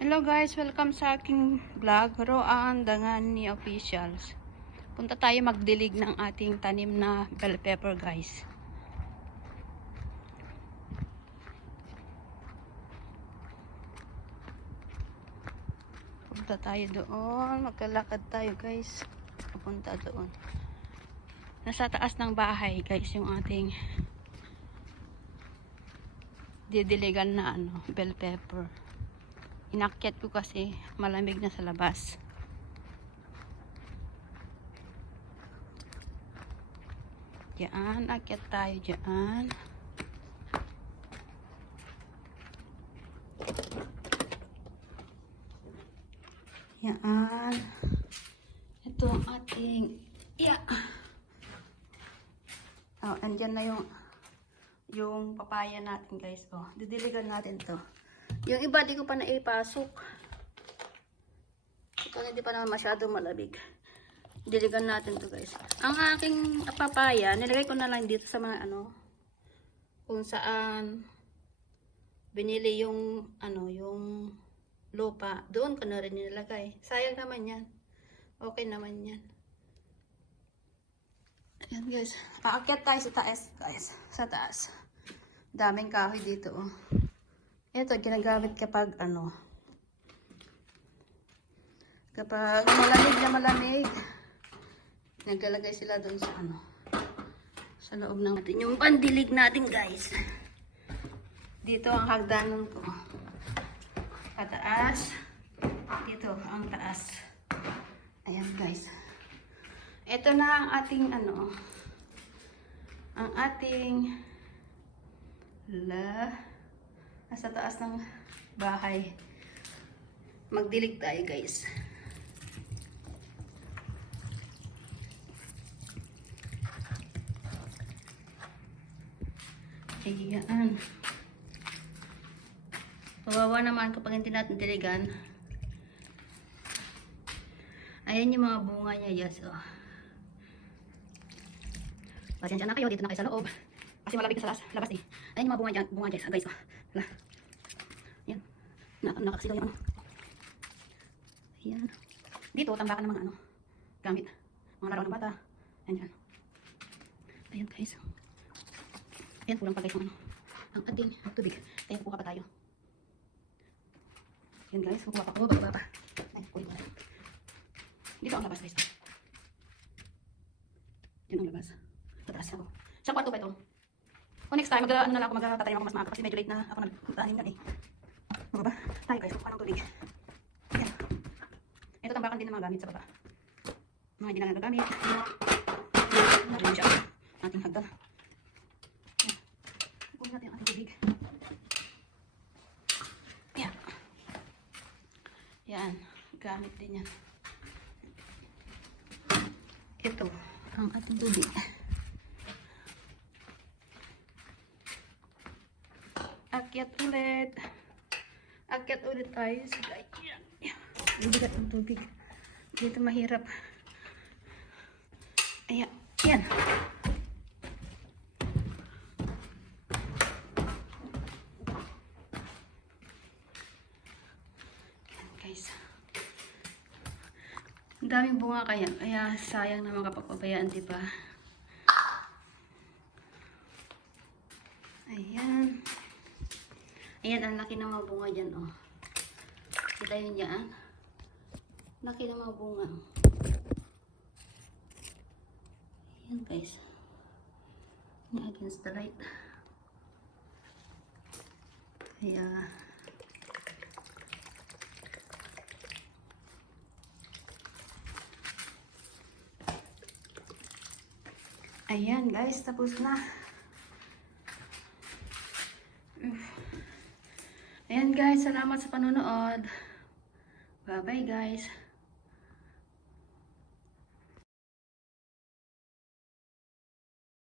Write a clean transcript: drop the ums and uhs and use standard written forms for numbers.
Hello guys, welcome sa aking vlog, Roan Dangani Officials. Punta tayo magdilig ng ating tanim na bell pepper guys. Punta tayo doon, maglalakad tayo guys. Punta doon. Nasa taas ng bahay guys yung ating didiligan na bell pepper. Inakyat ko kasi malamig na sa labas. Diyan, akyat tayo diyan. Yan. Ito ang ating andyan na yung papaya natin guys. Oh, didiligan natin to. Yung iba di ko pa naipasok. Ito hindi pa naman masyado malamig. Diligan natin to guys. Ang aking papaya, nilagay ko na lang dito sa mga kung saan binili yung yung lupa. Doon ko na rin nilagay. Sayang naman yan. Okay naman yan. Ayan guys. Aakyat tayo sa taas guys. Sa taas. Daming kahoy dito oh. Ito, ginagamit kapag kapag malamig na malamig, naglalagay sila doon sa sa loob ng natin. Yung pandilig natin guys. Dito ang hagdanan ko. Pataas. Dito ang taas. Ayan guys. Ito na ang ating ang ating nasa taas ng bahay. Magdilig tayo guys. Ayan. Kawawa naman kapag hindi natin diligan. Ayan yung mga bunga niya guys. Oh. Pasensya na kayo, dito na kayo sa loob. Kasi malapit na sa labas eh. Ayan yung mga bunga dyan guys. Oh. Hala. Ayan. Nakakasilaw yung Ayan. Dito, tambakan ng mga gamit. Mga laro ng bata. Ayan dyan. Ayan guys. Ayan, kulang pa guys ng ang ating tubig. Kaya kukuha pa tayo. Ayan guys, kukuha pa ko. Bababa pa. Ay, kulit ko na. Dito ang labas guys. Yan ang labas. Tataas ako. Sa kwarto pa ito. O next time, magtatatanim ako mas maaga kasi medyo late na ako nagtanim yan eh. Baba tayo guys, kukuha ng tubig. Ayan. Ito tambakan din ng mga gamit sa baba. Mga hindi na nagagamit. Narin siya. Ating hagdan. Ayan. Kukuha natin ang ating tubig. Ayan. Yan. Gamit din yan. Ito ang ating tubig. Akyat ulit. Akyat ulit tayo. Sige. Bibigat ang tubig. Dito mahirap. Ayan. Ayan. Ayan guys. Ang daming bunga kaya sayang naman kapag pabayaan, diba? Ayan. Ayan, ang laki ng mga bunga dyan, oh. Kita yun dyan. Laki ng mga bunga. Ayan, guys. Against the light. Kaya, ayan, guys. Tapos na. Ayan guys, salamat sa panonood. Bye bye guys.